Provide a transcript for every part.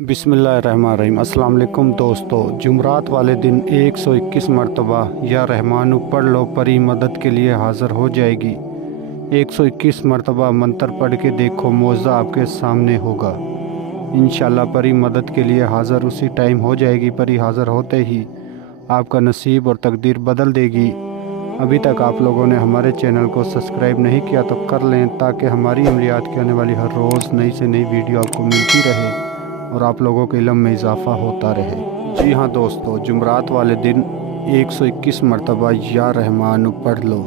बिस्मिल्लाहिर्रहमानिर्रहीम। अस्सलाम वालेकुम दोस्तों, जुमरात वाले दिन 121 मरतबा या रहमानु पढ़ लो, परी मदद के लिए हाज़िर हो जाएगी। 121 मरतबा मंत्र पढ़ के देखो, मौज़ा आपके सामने होगा। इंशाल्लाह परी मदद के लिए हाज़िर उसी टाइम हो जाएगी। परी हाज़िर होते ही आपका नसीब और तकदीर बदल देगी। अभी तक आप लोगों ने हमारे चैनल को सब्सक्राइब नहीं किया तो कर लें, ताकि हमारी अमलियात की आने वाली हर रोज़ नई से नई वीडियो आपको मिलती रहे और आप लोगों के इल्म में इजाफ़ा होता रहे। जी हाँ दोस्तों, जुमरात वाले दिन 121 मरतबा या रहमान पढ़ लो,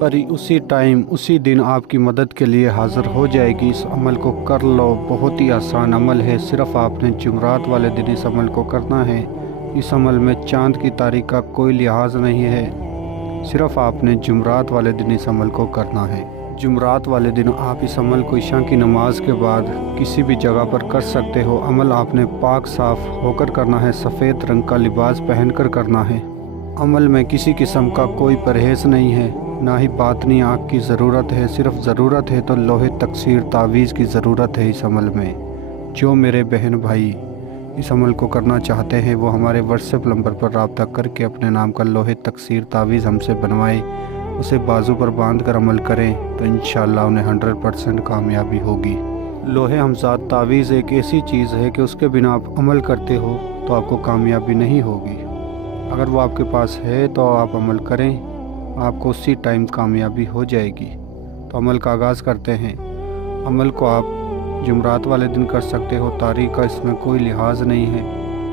परी उसी टाइम उसी दिन आपकी मदद के लिए हाज़िर हो जाएगी। इस अमल को कर लो, बहुत ही आसान अमल है। सिर्फ़ आपने जुमरात वाले दिन इस अमल को करना है। इस अमल में चाँद की तारीख का कोई लिहाज नहीं है, सिर्फ़ आपने जुमरात वाले दिन इस अमल को करना है। जुमरात वाले दिन आप इस अमल को इशा की नमाज के बाद किसी भी जगह पर कर सकते हो। अमल आपने पाक साफ़ होकर करना है, सफ़ेद रंग का लिबास पहनकर करना है। अमल में किसी किस्म का कोई परहेज़ नहीं है, ना ही बातनी आँख की ज़रूरत है। सिर्फ़ ज़रूरत है तो लोहे तकसीर तावीज़ की ज़रूरत है इस अमल में। जो मेरे बहन भाई इस अमल को करना चाहते हैं वो हमारे व्हाट्सएप नंबर पर रब्ता करके अपने नाम का लोहे तकसीर तावीज़ हमसे बनवाए, उसे बाजू पर बांध कर अमल करें तो इंशाअल्लाह उन्हें 100% कामयाबी होगी। लोहे हमजाद तावीज़ एक ऐसी चीज़ है कि उसके बिना आप अमल करते हो तो आपको कामयाबी नहीं होगी। अगर वो आपके पास है तो आप अमल करें, आपको उसी टाइम कामयाबी हो जाएगी। तो अमल का आगाज़ करते हैं। अमल को आप जुमरात वाले दिन कर सकते हो। तारीख़ का इसमें कोई लिहाज नहीं है,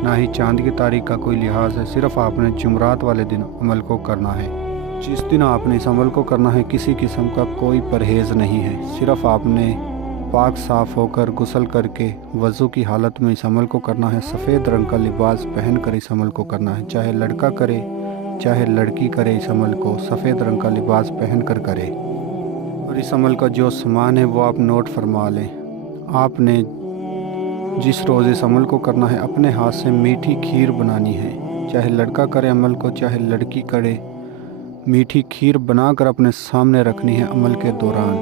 ना ही चाँद की तारीख़ का कोई लिहाज है। सिर्फ़ आपने जुमरात वाले दिन अमल को करना है। जिस दिन आपने इस अमल को करना है किसी किस्म का कोई परहेज़ नहीं है। सिर्फ़ आपने पाक साफ़ होकर गुस्ल करके वज़ू की हालत में इस अमल को करना है। सफ़ेद रंग का लिबास पहन कर इस अमल को करना है। चाहे लड़का करे चाहे लड़की करे, इस अमल को सफ़ेद रंग का लिबास पहन कर करे। और इस अमल का जो सामान है वो आप नोट फरमा लें। आपने जिस रोज़ इस अमल को करना है अपने हाथ से मीठी खीर बनानी है। चाहे लड़का करे अमल को चाहे लड़की करे, मीठी खीर बनाकर अपने सामने रखनी है अमल के दौरान।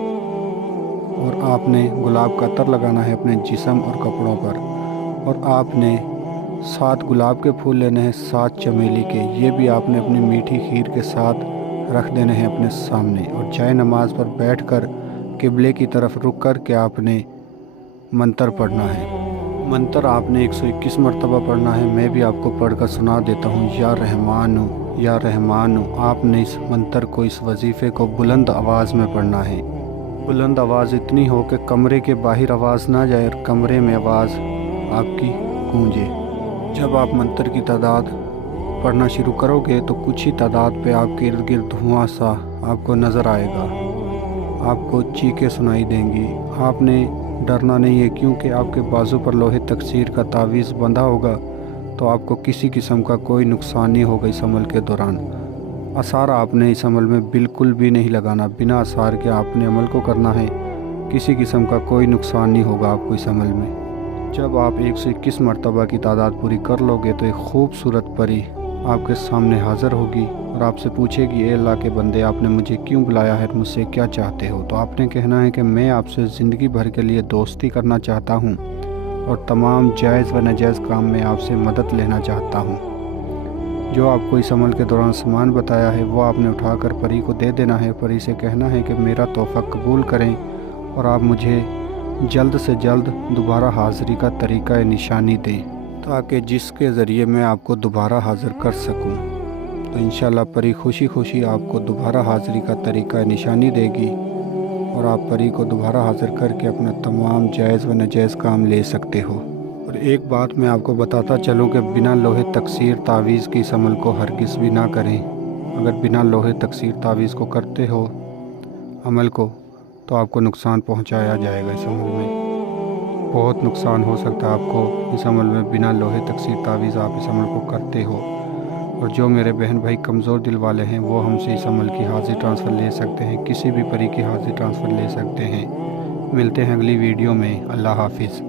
और आपने गुलाब का अतर लगाना है अपने जिस्म और कपड़ों पर। और आपने 7 गुलाब के फूल लेने हैं, 7 चमेली के, ये भी आपने अपनी मीठी खीर के साथ रख देने हैं अपने सामने। और चाहे नमाज पर बैठकर किबले की तरफ रुक कर के आपने मंत्र पढ़ना है। मंत्र आपने 121 मरतबा पढ़ना है। मैं भी आपको पढ़कर सुना देता हूँ। या रहमानु या रहमानु। आपने इस मंत्र को, इस वजीफ़े को बुलंद आवाज़ में पढ़ना है। बुलंद आवाज़ इतनी हो कि कमरे के बाहर आवाज़ ना जाए और कमरे में आवाज़ आपकी गूंजे। जब आप मंत्र की तादाद पढ़ना शुरू करोगे तो कुछ ही तादाद पे आपके इर्द गिर्द धुआं सा आपको नज़र आएगा, आपको चीखें सुनाई देंगी। आपने डरना नहीं है, क्योंकि आपके बाजू पर लोहे तकसीर का तावीज़ बंधा होगा, तो आपको किसी किस्म का कोई नुकसान नहीं होगा इस अमल के दौरान। आसार आपने इस अमल में बिल्कुल भी नहीं लगाना, बिना आसार के आपने अमल को करना है। किसी किस्म का कोई नुकसान नहीं होगा आपको इस अमल में। जब आप 121 मरतबा की तादाद पूरी कर लोगे तो एक खूबसूरत परी आपके सामने हाज़िर होगी और आपसे पूछेगी, ए अल्लाह के बंदे, आपने मुझे क्यों बुलाया है, मुझसे क्या चाहते हो? तो आपने कहना है कि मैं आपसे ज़िंदगी भर के लिए दोस्ती करना चाहता हूँ और तमाम जायज़ व नाजायज़ काम में आपसे मदद लेना चाहता हूँ। जो आपको इस अमल के दौरान सामान बताया है वो आपने उठाकर परी को दे देना है। परी से कहना है कि मेरा तोहफ़ा कबूल करें और आप मुझे जल्द से जल्द दोबारा हाज़िरी का तरीक़ा निशानी दें, ताकि जिसके ज़रिए मैं आपको दोबारा हाज़िर कर सकूं। तो इंशाल्लाह परी खुशी खुशी आपको दोबारा हाज़िरी का तरीक़ा निशानी देगी और आप परी को दोबारा हाज़िर करके अपना तमाम जायज़ व नाजायज़ काम ले सकते हो। और एक बात मैं आपको बताता चलूँ कि बिना लोहे तकसीर तावीज़ की इस अमल को हरगिज़ भी ना करें। अगर बिना लोहे तकसीर तावीज़ को करते हो अमल को तो आपको नुकसान पहुँचाया जाएगा। इस अमल में बहुत नुकसान हो सकता है आपको इस अमल में। बिना लोहे तकसीर तावीज़ आप इस अमल को करते हो। और जो मेरे बहन भाई कमज़ोर दिल वाले हैं वो हमसे इस अमल की हाज़िर ट्रांसफ़र ले सकते हैं, किसी भी परी की हाज़िर ट्रांसफ़र ले सकते हैं। मिलते हैं अगली वीडियो में। अल्लाह हाफिज़।